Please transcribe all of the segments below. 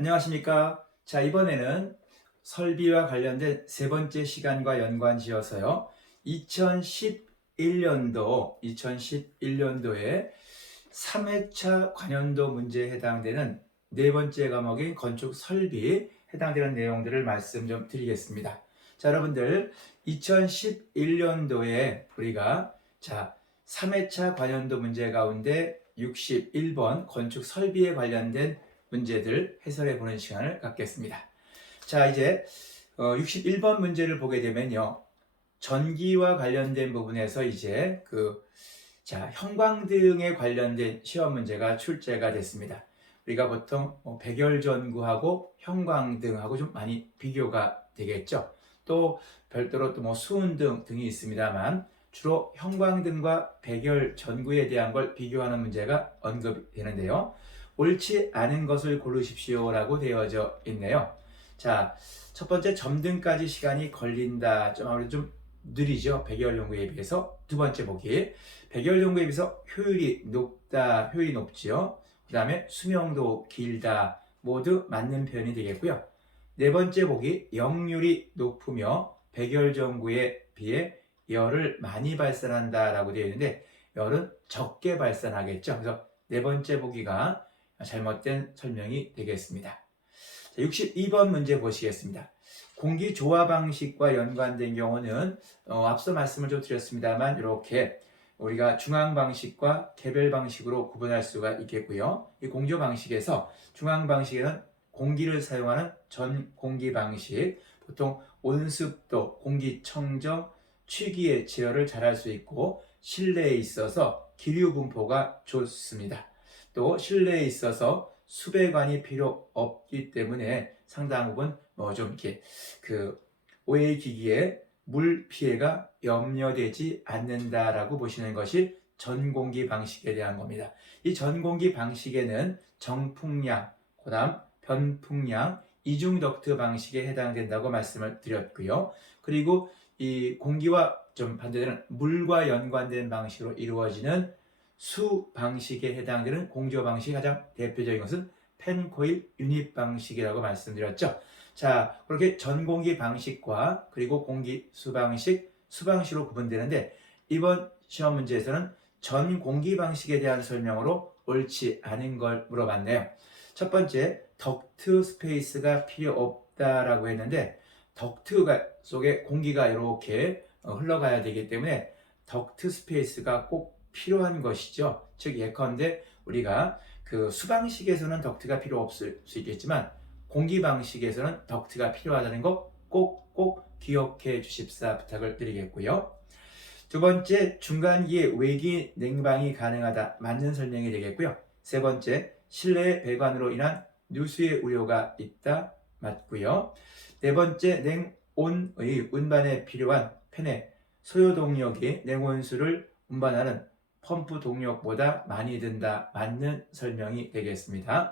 안녕하십니까. 자, 이번에는 설비와 관련된 세 번째 시간과 연관지어서요. 2011년도에 3회차 관연도 문제에 해당되는 네 번째 과목인 건축 설비 해당되는 내용들을 말씀 좀 드리겠습니다. 자, 여러분들 2011년도에 우리가 3회차 관연도 문제 가운데 61번 건축 설비에 관련된 문제들 해설해 보는 시간을 갖겠습니다. 자, 이제 61번 문제를 보게 되면요. 전기와 관련된 부분에서 이제 형광등에 관련된 시험 문제가 출제가 됐습니다. 우리가 보통 백열전구하고 형광등하고 좀 많이 비교가 되겠죠. 또 별도로 또 수은등 등이 있습니다만 주로 형광등과 백열전구에 대한 걸 비교하는 문제가 언급이 되는데요. 옳지 않은 것을 고르십시오라고 되어져 있네요. 자, 첫 번째 점등까지 시간이 걸린다. 아무래도 좀 느리죠. 백열전구에 비해서. 두 번째 보기. 백열전구에 비해서 효율이 높다. 효율이 높지요. 그 다음에 수명도 길다. 모두 맞는 표현이 되겠고요. 네 번째 보기. 역률이 높으며 백열전구에 비해 열을 많이 발산한다라고 되어 있는데 열은 적게 발산하겠죠. 그래서 네 번째 보기가 잘못된 설명이 되겠습니다. 자, 62번 문제 보시겠습니다. 공기 조화 방식과 연관된 경우는 앞서 말씀을 좀 드렸습니다만 이렇게 우리가 중앙 방식과 개별 방식으로 구분할 수가 있겠고요. 이 공조 방식에서 중앙 방식에는 공기를 사용하는 전 공기 방식, 보통 온습도, 공기청정, 취기의 제어를 잘할 수 있고 실내에 있어서 기류 분포가 좋습니다. 또 실내에 있어서 수배관이 필요 없기 때문에 상당 부분 좀 이렇게 OA 기기에 물 피해가 염려되지 않는다라고 보시는 것이 전공기 방식에 대한 겁니다. 이 전공기 방식에는 정풍량, 그다음 변풍량, 이중 덕트 방식에 해당된다고 말씀을 드렸고요. 그리고 이 공기와 좀 반대되는 물과 연관된 방식으로 이루어지는 수 방식에 해당되는 공조 방식이 가장 대표적인 것은 펜코일 유닛 방식이라고 말씀드렸죠. 자, 그렇게 전공기 방식과 그리고 공기 수 방식, 수 방식으로 구분되는데 이번 시험 문제에서는 전공기 방식에 대한 설명으로 옳지 않은 걸 물어봤네요. 첫 번째, 덕트 스페이스가 필요 없다라고 했는데 덕트 속에 공기가 이렇게 흘러가야 되기 때문에 덕트 스페이스가 꼭 필요한 것이죠. 즉 예컨대 우리가 수방식에서는 덕트가 필요 없을 수 있겠지만 공기 방식에서는 덕트가 필요하다는 거 꼭꼭 기억해 주십사 부탁을 드리겠고요. 두 번째, 중간기에 외기 냉방이 가능하다. 맞는 설명이 되겠고요. 세 번째, 실내 배관으로 인한 누수의 우려가 있다. 맞고요. 네 번째, 냉온의 운반에 필요한 팬의 소요 동력이 냉온수를 운반하는 펌프 동력보다 많이 든다. 맞는 설명이 되겠습니다.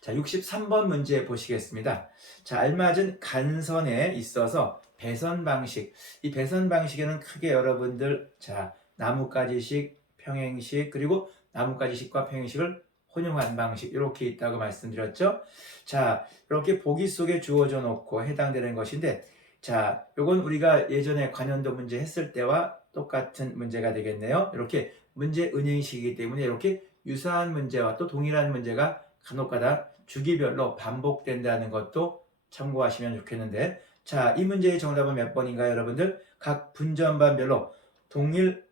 자, 63번 문제 보시겠습니다. 자, 알맞은 간선에 있어서 배선 방식. 이 배선 방식에는 크게 여러분들, 나뭇가지식, 평행식, 그리고 나뭇가지식과 평행식을 혼용한 방식, 이렇게 있다고 말씀드렸죠. 자, 이렇게 보기 속에 주어져 놓고 해당되는 것인데, 자, 요건 우리가 예전에 관연도 문제 했을 때와 똑같은 문제가 되겠네요. 이렇게 문제 은행식이기 때문에 이렇게 유사한 문제와 또 동일한 문제가 간혹가다 주기별로 반복된다는 것도 참고하시면 좋겠는데, 자, 이 문제의 정답은 몇 번인가요, 여러분들? 각 분전반별로 동일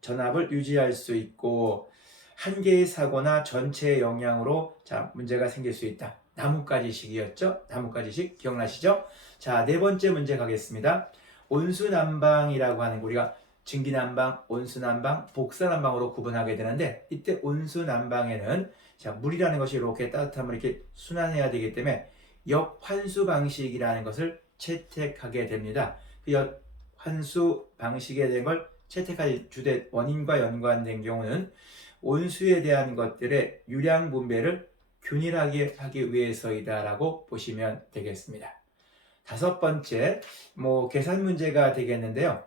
전압을 유지할 수 있고 한 개의 사고나 전체의 영향으로 문제가 생길 수 있다. 나뭇가지식이었죠? 나뭇가지식 기억나시죠? 자, 네 번째 문제 가겠습니다. 온수난방이라고 하는 거 우리가 증기난방, 온수난방, 복사난방으로 구분하게 되는데 이때 온수난방에는 물이라는 것이 이렇게 따뜻한 물이 이렇게 순환해야 되기 때문에 역환수 방식이라는 것을 채택하게 됩니다. 그 역환수 방식에 대한 걸 채택할 주된 원인과 연관된 경우는 온수에 대한 것들의 유량 분배를 균일하게 하기 위해서이다라고 보시면 되겠습니다. 다섯 번째, 계산 문제가 되겠는데요.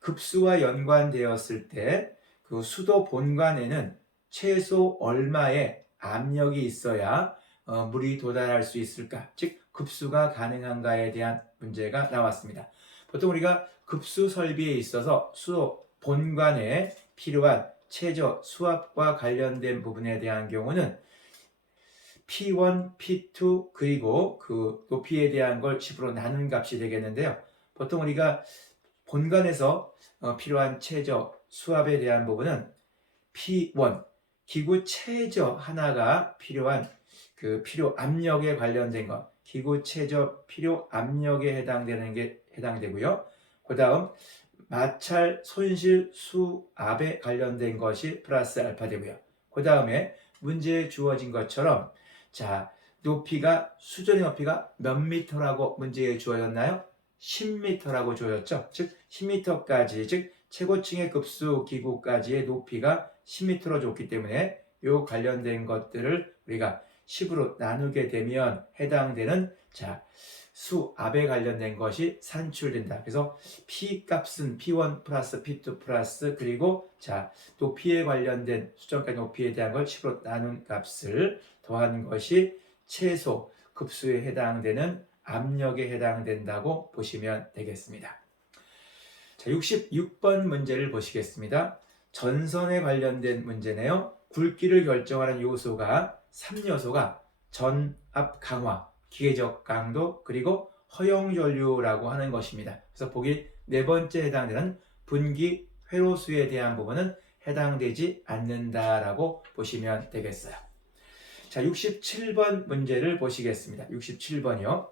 급수와 연관되었을 때 그 수도 본관에는 최소 얼마의 압력이 있어야 물이 도달할 수 있을까? 즉 급수가 가능한가에 대한 문제가 나왔습니다. 보통 우리가 급수 설비에 있어서 수도 본관에 필요한 최저 수압과 관련된 부분에 대한 경우는 P1, P2 그리고 그 높이에 대한 걸 10으로 나눈 값이 되겠는데요. 보통 우리가 본관에서 필요한 최저 수압에 대한 부분은 P1, 기구 최저 하나가 필요한 그 필요 압력에 관련된 것, 기구 최저 필요 압력에 해당되고요. 그 다음 마찰 손실 수압에 관련된 것이 플러스 알파 되고요. 그 다음에 문제에 주어진 것처럼 자, 수전의 높이가 몇 미터라고 문제에 주어졌나요? 10m라고 주어졌죠. 즉 10m까지, 즉 최고층의 급수 기구까지의 높이가 10m로 줬기 때문에 이 관련된 것들을 우리가 10으로 나누게 되면 해당되는 수압에 관련된 것이 산출된다. 그래서 P 값은 P1 플러스 P2 플러스 그리고 높이에 관련된 수정까지 높이에 대한 걸 10으로 나눈 값을 더한 것이 최소 급수에 해당되는 압력에 해당된다고 보시면 되겠습니다. 66번 문제를 보시겠습니다. 전선에 관련된 문제네요. 굵기를 결정하는 요소가 3요소가 전압 강화, 기계적 강도, 그리고 허용 전류라고 하는 것입니다. 그래서 보기 네 번째 해당되는 분기 회로수에 대한 부분은 해당되지 않는다라고 보시면 되겠어요. 67번 문제를 보시겠습니다. 67번이요.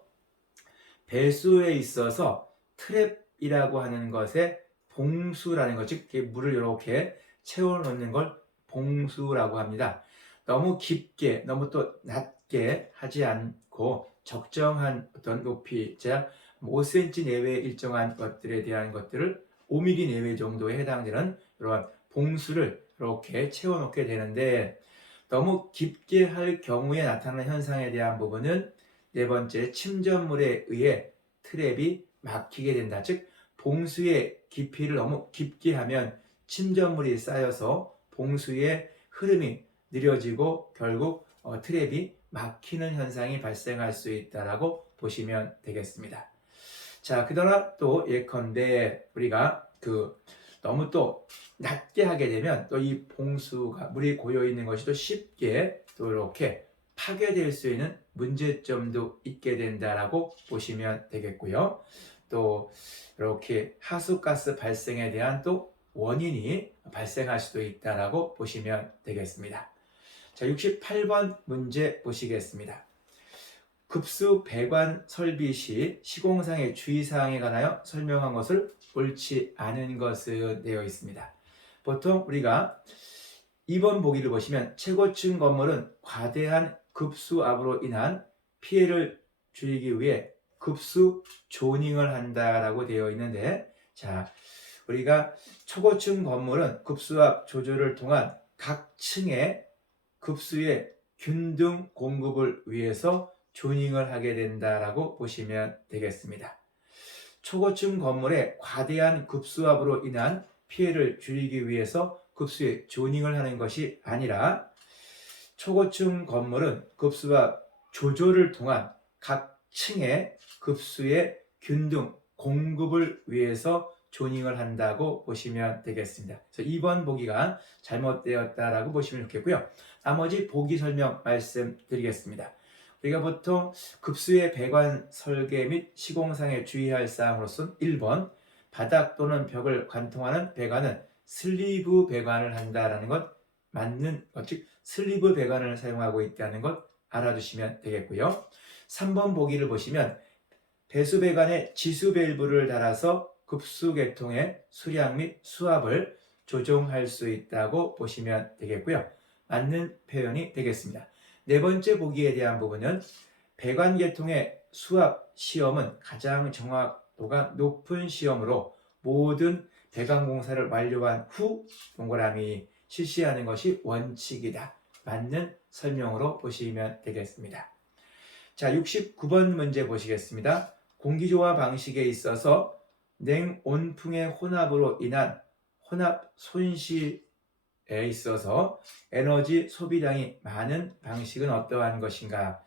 배수에 있어서 트랩이라고 하는 것에 봉수라는 것, 즉 물을 이렇게 채워놓는 걸 봉수라고 합니다. 너무 깊게, 너무 또 낮게 하지 않고 적정한 어떤 높이, 즉 5cm 내외의 일정한 것들에 대한 것들을 5mm 내외 정도에 해당되는 이러한 봉수를 이렇게 채워놓게 되는데, 너무 깊게 할 경우에 나타나는 현상에 대한 부분은 네 번째, 침전물에 의해 트랩이 막히게 된다. 즉 봉수의 깊이를 너무 깊게 하면 침전물이 쌓여서 봉수의 흐름이 느려지고 결국 트랩이 막히는 현상이 발생할 수 있다라고 보시면 되겠습니다. 그러나 또 예컨대 우리가 너무 또 낮게 하게 되면 또 이 봉수가 물이 고여 있는 것이 또 쉽게 또 이렇게 파괴될 수 있는 문제점도 있게 된다라고 보시면 되겠고요. 또 이렇게 하수가스 발생에 대한 또 원인이 발생할 수도 있다라고 보시면 되겠습니다. 68번 문제 보시겠습니다. 급수 배관 설비 시 시공상의 주의사항에 관하여 설명한 것을 옳지 않은 것은 되어 있습니다. 보통 우리가 2번 보기를 보시면 최고층 건물은 과대한 급수압으로 인한 피해를 줄이기 위해 급수 조닝을 한다라고 되어 있는데, 우리가 초고층 건물은 급수압 조절을 통한 각 층의 급수의 균등 공급을 위해서 조닝을 하게 된다라고 보시면 되겠습니다. 초고층 건물의 과대한 급수압으로 인한 피해를 줄이기 위해서 급수의 조닝을 하는 것이 아니라, 초고층 건물은 급수압 조절을 통한 각 층의 급수의 균등 공급을 위해서 조닝을 한다고 보시면 되겠습니다. 그래서 2번 보기가 잘못되었다라고 보시면 좋겠고요. 나머지 보기 설명 말씀드리겠습니다. 우리가 보통 급수의 배관 설계 및 시공상에 주의할 사항으로서는 1번, 바닥 또는 벽을 관통하는 배관은 슬리브 배관을 한다라는 것 맞는 것, 즉 슬리브 배관을 사용하고 있다는 것 알아두시면 되겠고요. 3번 보기를 보시면 배수 배관에 지수 밸브를 달아서 급수 계통의 수량 및 수압을 조정할 수 있다고 보시면 되겠고요. 맞는 표현이 되겠습니다. 네 번째 보기에 대한 부분은 배관 계통의 수압 시험은 가장 정확도가 높은 시험으로 모든 배관 공사를 완료한 후 동그라미 실시하는 것이 원칙이다. 맞는 설명으로 보시면 되겠습니다. 69번 문제 보시겠습니다. 공기조화 방식에 있어서 냉온풍의 혼합으로 인한 혼합 손실에 있어서 에너지 소비량이 많은 방식은 어떠한 것인가?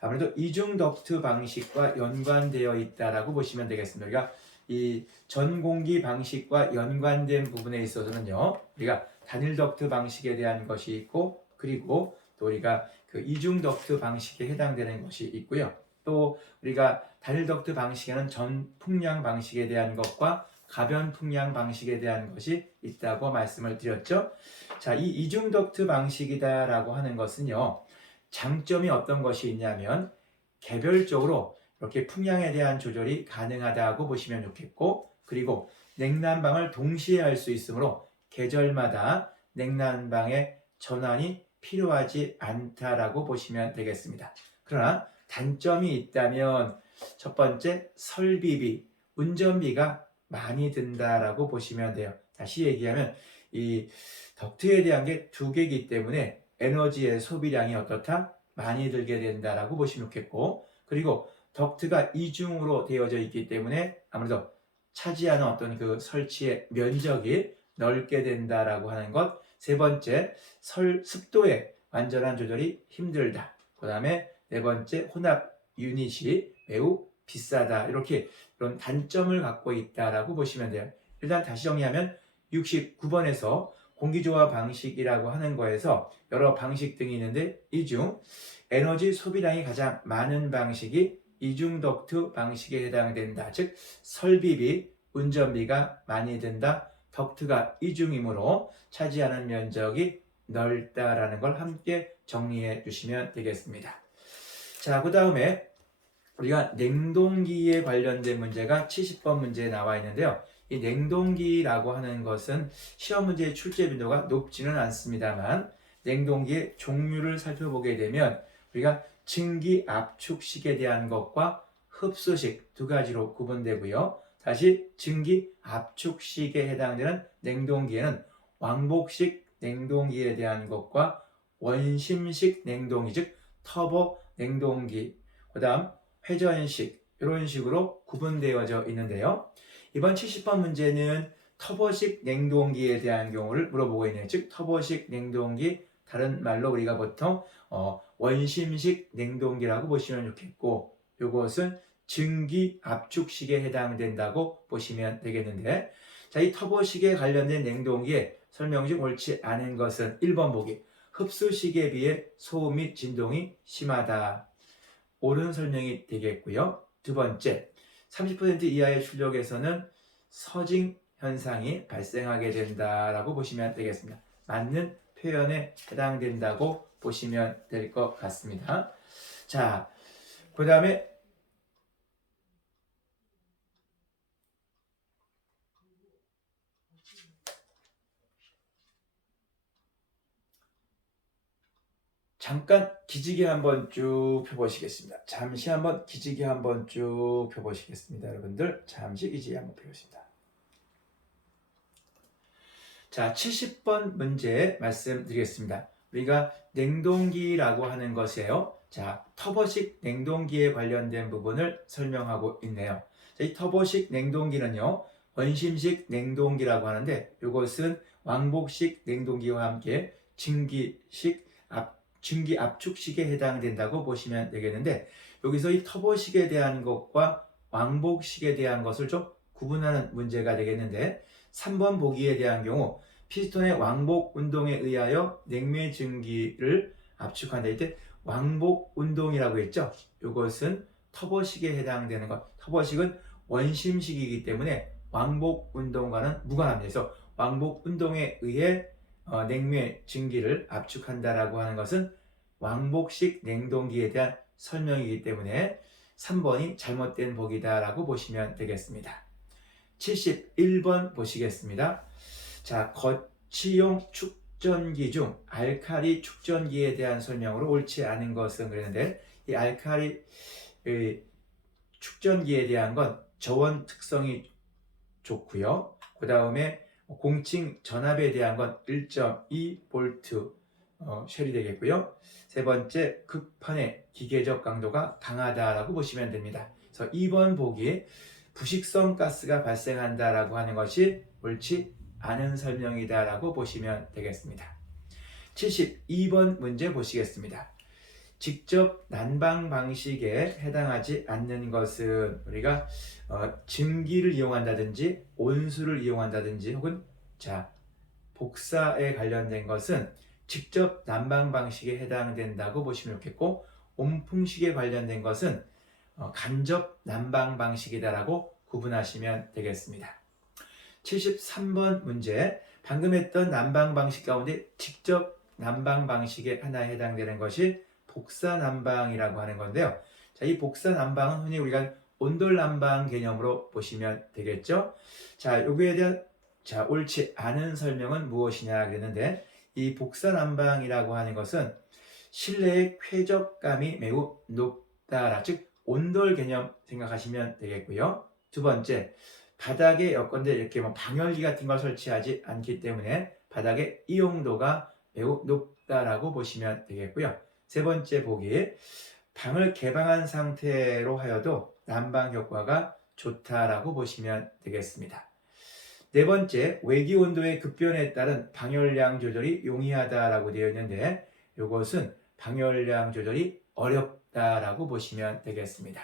아무래도 이중 덕트 방식과 연관되어 있다라고 보시면 되겠습니다. 그러니까 이 전공기 방식과 연관된 부분에 있어서는요, 우리가 단일 덕트 방식에 대한 것이 있고, 그리고 또 우리가 그 이중 덕트 방식에 해당되는 것이 있고요. 또 우리가 단일 덕트 방식에는 전풍량 방식에 대한 것과 가변 풍량 방식에 대한 것이 있다고 말씀을 드렸죠. 자, 이 이중 덕트 방식이다라고 하는 것은요, 장점이 어떤 것이 있냐면 개별적으로 이렇게 풍량에 대한 조절이 가능하다고 보시면 좋겠고, 그리고 냉난방을 동시에 할 수 있으므로 계절마다 냉난방의 전환이 필요하지 않다라고 보시면 되겠습니다. 그러나 단점이 있다면 첫 번째, 설비비, 운전비가 많이 든다라고 보시면 돼요. 다시 얘기하면 이 덕트에 대한 게 두 개이기 때문에 에너지의 소비량이 어떻다? 많이 들게 된다라고 보시면 좋겠고, 그리고 덕트가 이중으로 되어져 있기 때문에 아무래도 차지하는 어떤 그 설치의 면적이 넓게 된다라고 하는 것. 세 번째, 습도의 완전한 조절이 힘들다. 그 다음에 네 번째, 혼합 유닛이 매우 비싸다. 이렇게 이런 단점을 갖고 있다라고 보시면 돼요. 일단 다시 정리하면 69번에서 공기조화 방식이라고 하는 거에서 여러 방식 등이 있는데, 이 중 에너지 소비량이 가장 많은 방식이 이중 덕트 방식에 해당된다. 즉 설비비, 운전비가 많이 든다. 덕트가 이중이므로 차지하는 면적이 넓다라는 걸 함께 정리해 주시면 되겠습니다. 자, 그 다음에 우리가 냉동기에 관련된 문제가 70번 문제에 나와 있는데요. 이 냉동기라고 하는 것은 시험 문제의 출제 빈도가 높지는 않습니다만, 냉동기의 종류를 살펴보게 되면 우리가 증기 압축식에 대한 것과 흡수식 두 가지로 구분되고요. 다시 증기 압축식에 해당되는 냉동기에는 왕복식 냉동기에 대한 것과 원심식 냉동기, 즉 터보 냉동기, 그 다음 회전식, 이런 식으로 구분되어져 있는데요. 이번 70번 문제는 터보식 냉동기에 대한 경우를 물어보고 있네요. 즉 터보식 냉동기, 다른 말로 우리가 보통 원심식 냉동기라고 보시면 좋겠고, 이것은 증기 압축식에 해당된다고 보시면 되겠는데, 자, 이 터보식에 관련된 냉동기에 설명 중 옳지 않은 것은 1번 보기, 흡수식에 비해 소음 및 진동이 심하다. 옳은 설명이 되겠고요. 두 번째, 30% 이하의 출력에서는 서징 현상이 발생하게 된다라고 보시면 되겠습니다. 맞는 표현에 해당된다고 보시면 될 것 같습니다. 자, 그 다음에 잠깐 기지개 한번 쭉 펴보시겠습니다. 잠시 한번 기지개 한번 쭉 펴보시겠습니다. 여러분들 잠시 기지개 한번 펴보겠습니다. 자, 70번 문제 말씀드리겠습니다. 우리가 냉동기라고 하는 것이에요. 자, 터보식 냉동기에 관련된 부분을 설명하고 있네요. 자, 이 터보식 냉동기는요, 원심식 냉동기라고 하는데, 이것은 왕복식 냉동기와 함께 증기 압축식에 해당된다고 보시면 되겠는데, 여기서 이 터보식에 대한 것과 왕복식에 대한 것을 좀 구분하는 문제가 되겠는데, 3번 보기에 대한 경우 피스톤의 왕복 운동에 의하여 냉매 증기를 압축한다. 이때 왕복 운동이라고 했죠. 이것은 터보식에 해당되는 것. 터보식은 원심식이기 때문에 왕복 운동과는 무관합니다. 그래서 왕복 운동에 의해 냉매 증기를 압축한다라고 하는 것은 왕복식 냉동기에 대한 설명이기 때문에 3번이 잘못된 보기다라고 보시면 되겠습니다. 71번 보시겠습니다. 자, 거치용 축전기 중 알칼리 축전기에 대한 설명으로 옳지 않은 것은 그랬는데, 이 알칼리 축전기에 대한 건 저원 특성이 좋고요. 그 다음에 공칭 전압에 대한 건 1.2V 쉘이 되겠고요. 세 번째, 극판의 기계적 강도가 강하다라고 보시면 됩니다. 그래서 2번 보기 부식성 가스가 발생한다라고 하는 것이 옳지 않은 설명이다라고 보시면 되겠습니다. 72번 문제 보시겠습니다. 직접 난방 방식에 해당하지 않는 것은 우리가 증기를 이용한다든지 온수를 이용한다든지 혹은 복사에 관련된 것은 직접 난방 방식에 해당된다고 보시면 좋겠고, 온풍식에 관련된 것은 간접 난방 방식이다라고 구분하시면 되겠습니다. 73번 문제, 방금 했던 난방 방식 가운데 직접 난방 방식의 하나에 해당되는 것이 복사 난방이라고 하는 건데요. 이 복사 난방은 흔히 우리가 온돌 난방 개념으로 보시면 되겠죠. 여기에 대한 옳지 않은 설명은 무엇이냐 그랬는데, 이 복사 난방이라고 하는 것은 실내의 쾌적감이 매우 높다, 즉 온돌 개념 생각하시면 되겠고요. 두 번째, 바닥에 예컨대 이렇게 방열기 같은 걸 설치하지 않기 때문에 바닥의 이용도가 매우 높다라고 보시면 되겠고요. 세 번째 보기, 방을 개방한 상태로 하여도 난방 효과가 좋다라고 보시면 되겠습니다. 네 번째, 외기 온도의 급변에 따른 방열량 조절이 용이하다라고 되어 있는데, 이것은 방열량 조절이 어렵다라고 보시면 되겠습니다.